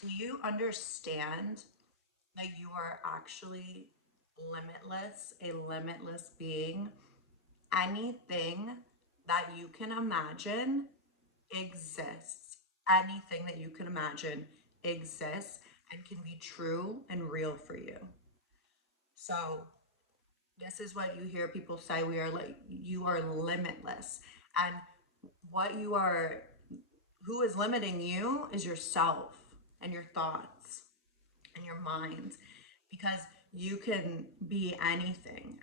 Do you understand that you are actually limitless, a limitless being? Anything that you can imagine exists. Anything that you can imagine exists and can be true and real for you. So, this is what you hear people say, we are like you are limitless. And what you are who is limiting you is yourself and your thoughts and your mind, because you can be anything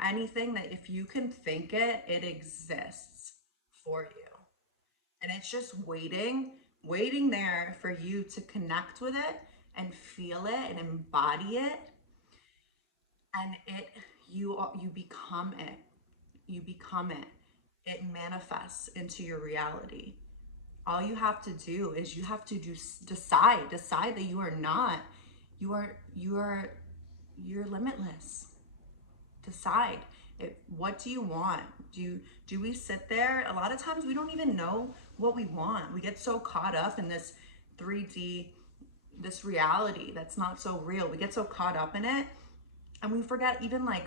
that if you can think it, it exists for you. And it's just waiting there for you to connect with it and feel it and embody it. And you become it. You become it. It manifests into your reality. All you have to do is you have to decide that you are not, you're limitless. Decide it. What do you want? Do we sit there? A lot of times we don't even know what we want. We get so caught up in this 3D, this reality that's not so real. We get so caught up in it and we forget even like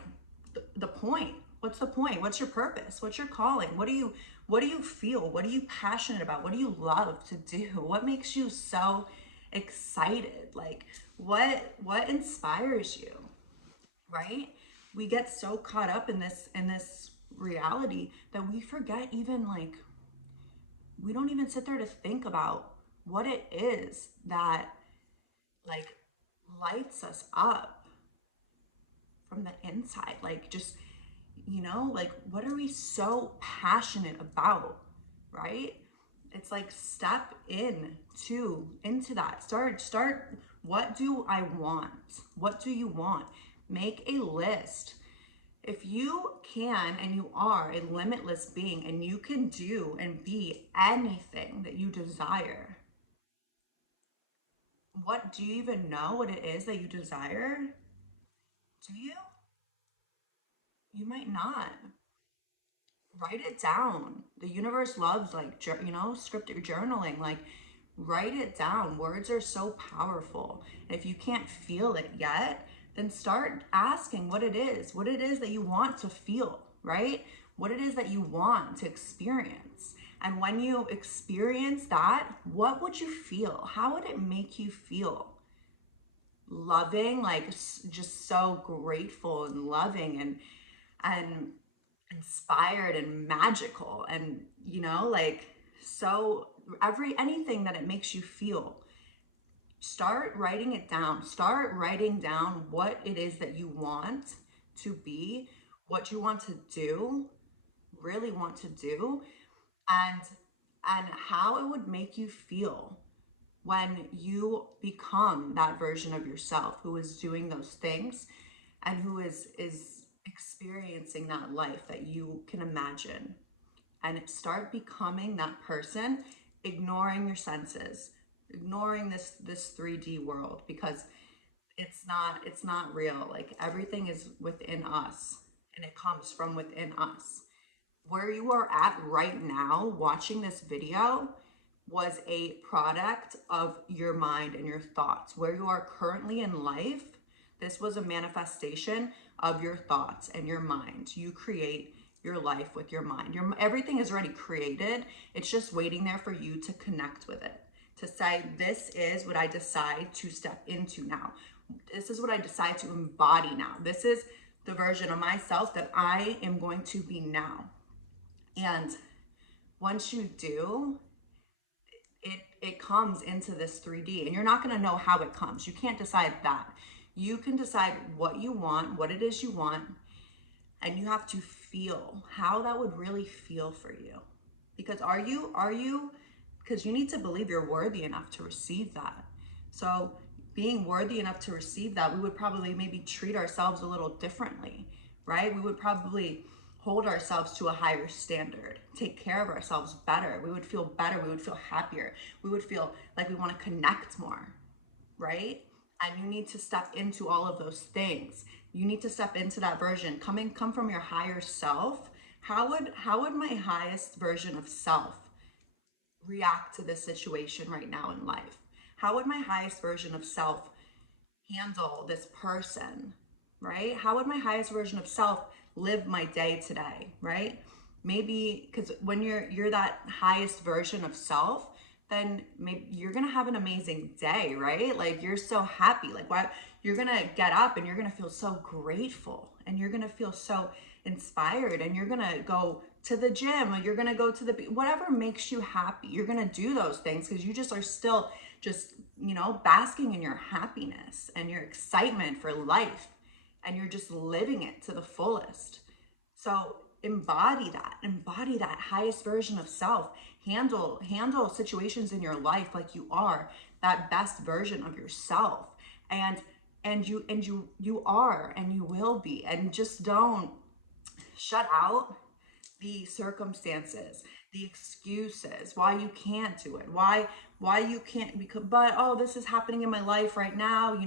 the point. What's the point? What's your purpose? What's your calling? What do you feel? What are you passionate about? What do you love to do? What makes you so excited? Like what inspires you? Right? We get so caught up in this reality that we forget even like we don't even sit there to think about what it is that like lights us up from the inside. Like just like what are we so passionate about, right? It's like step into that. Start what do I want? What do you want? Make a list. If you can and you are a limitless being and you can do and be anything that you desire, what do you even know what it is that you desire? Do you? You might not. Write it down. The universe loves like scripted journaling. Like write it down. Words are so powerful. And if you can't feel it yet, then start asking what it is that you want to feel, right? What it is that you want to experience. And when you experience that, what would you feel? How would it make you feel? Loving, like just so grateful and loving and inspired and magical and like so every anything that it makes you feel. Start writing it down. Start writing down what it is that you want to be, what you want to do, really want to do, and how it would make you feel when you become that version of yourself who is doing those things and who is experiencing that life that you can imagine. And start becoming that person, ignoring your senses, ignoring this 3D world, because it's not real. Like everything is within us and it comes from within us. Where you are at right now watching this video was a product of your mind and your thoughts. Where you are currently in life, this was a manifestation of your thoughts and your mind. You create your life with your mind. Everything is already created. It's just waiting there for you to connect with it. To say, this is what I decide to step into now. This is what I decide to embody now. This is the version of myself that I am going to be now. And once you do, it comes into this 3D, and you're not going to know how it comes. You can't decide that. You can decide what you want, what it is you want, and you have to feel how that would really feel for you. Because because you need to believe you're worthy enough to receive that. So being worthy enough to receive that, we would probably maybe treat ourselves a little differently, right? We would probably hold ourselves to a higher standard, take care of ourselves better. We would feel better. We would feel happier. We would feel like we want to connect more, right? And you need to step into all of those things. You need to step into that version. Come from your higher self. How would my highest version of self react to this situation right now in life? how would my highest version of self handle this person, right? How would my highest version of self live my day today, right? Maybe because when you're that highest version of self, then maybe you're gonna have an amazing day, right? Like you're so happy. Like why you're gonna get up and you're gonna feel so grateful and you're gonna feel so inspired and you're gonna go to the gym or you're gonna go to the whatever makes you happy. You're gonna do those things because you just are still just, basking in your happiness and your excitement for life and you're just living it to the fullest. So embody that highest version of self. Handle situations in your life like you are that best version of yourself. And you are and you will be. And just don't shut out the circumstances, the excuses, why you can't do it, why you can't, because but oh, this is happening in my life right now,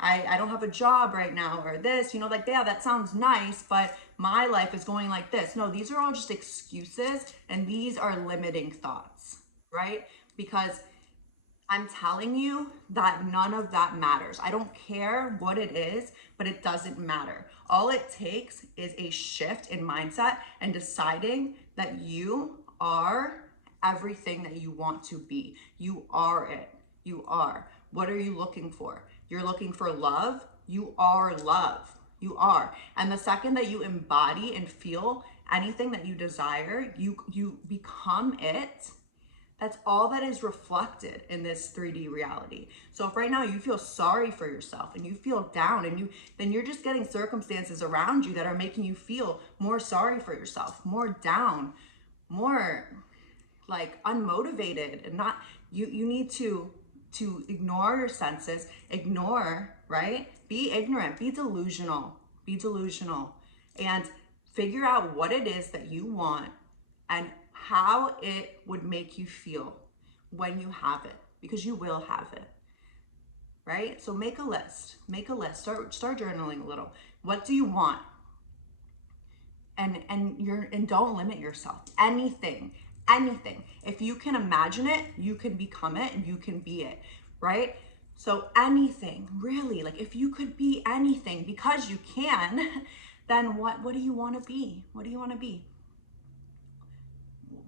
I don't have a job right now, or this, like, yeah, that sounds nice, but my life is going like this. No, these are all just excuses and these are limiting thoughts, right? Because I'm telling you that none of that matters. I don't care what it is, but it doesn't matter. All it takes is a shift in mindset and deciding that you are everything that you want to be. You are it. You are. What are you looking for? You're looking for love. You are love. You are. And the second that you embody and feel anything that you desire, you become it. That's all that is reflected in this 3D reality. So if right now you feel sorry for yourself and you feel down and then you're just getting circumstances around you that are making you feel more sorry for yourself, more down, more like unmotivated and not you need to ignore your senses, ignore, right? Be ignorant, be delusional and figure out what it is that you want and how it would make you feel when you have it, because you will have it, right? So make a list, start journaling a little. What do you want? And don't limit yourself. Anything. If you can imagine it, you can become it and you can be it, right? So anything, really, like if you could be anything because you can, then what do you want to be? What do you want to be?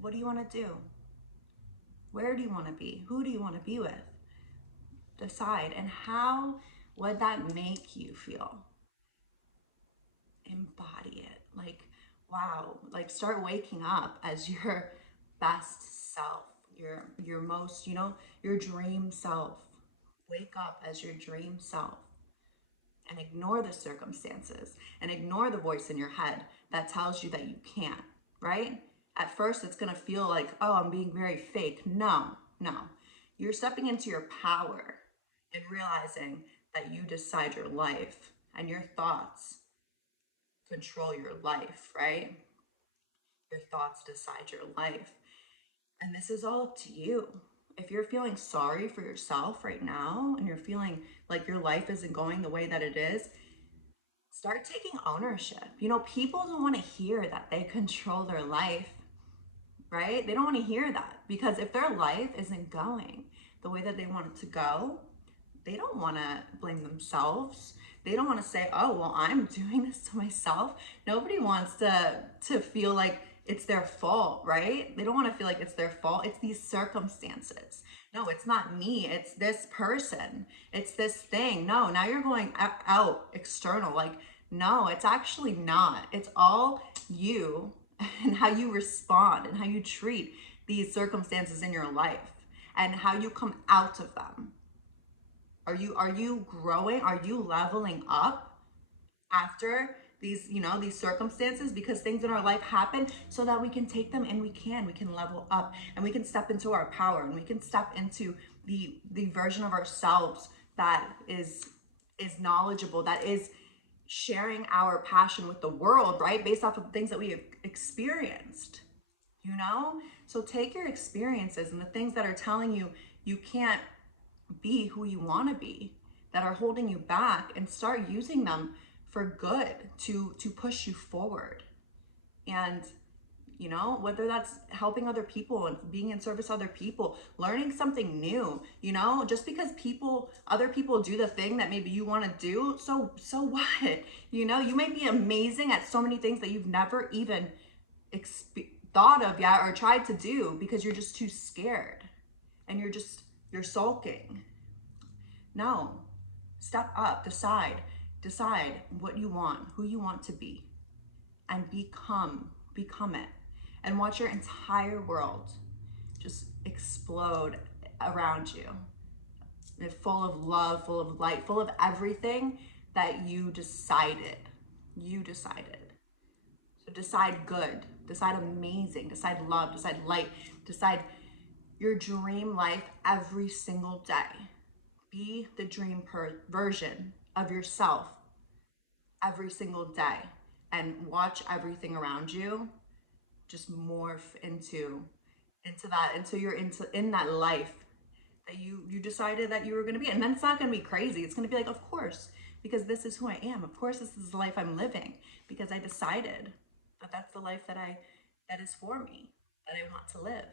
What do you want to do? Where do you want to be? Who do you want to be with? Decide. And how would that make you feel? Embody it. Like, wow. Like, start waking up as your best self, your most, your dream self. Wake up as your dream self and ignore the circumstances and ignore the voice in your head that tells you that you can't, right? At first, it's going to feel like, oh, I'm being very fake. No. You're stepping into your power and realizing that you decide your life and your thoughts control your life, right? Your thoughts decide your life. And this is all up to you. If you're feeling sorry for yourself right now and you're feeling like your life isn't going the way that it is, start taking ownership. People don't want to hear that they control their life, right? They don't want to hear that because if their life isn't going the way that they want it to go, they don't want to blame themselves. They don't want to say, oh, well, I'm doing this to myself. Nobody wants to feel like it's their fault, right? They don't want to feel like it's their fault. It's these circumstances. No, it's not me. It's this person. It's this thing. No, now you're going out external. Like, no, it's actually not. It's all you and how you respond and how you treat these circumstances in your life and how you come out of them. Are you growing? Are you leveling up after these circumstances? Because things in our life happen so that we can take them and we can level up and we can step into our power and we can step into the version of ourselves that is knowledgeable, that is sharing our passion with the world, right? Based off of things that we have experienced, So take your experiences and the things that are telling you you can't be who you want to be, that are holding you back, and start using them for good to push you forward. And you know, whether that's helping other people and being in service to other people, learning something new, you know, just because other people do the thing that maybe you want to do, so what? You know, you may be amazing at so many things that you've never even thought of yet or tried to do because you're just too scared and you're sulking. No, step up, decide what you want, who you want to be, and become it, and watch your entire world just explode around you, full of love, full of light, full of everything that you decided. So decide good, decide amazing, decide love, decide light, decide your dream life every single day. Be the dream version of yourself every single day, and watch everything around you just morph into you're in that life that you decided that you were going to be. And then it's not going to be crazy. It's going to be like, of course, because this is who I am. Of course, this is the life I'm living, because I decided that that's the life that is for me, that I want to live.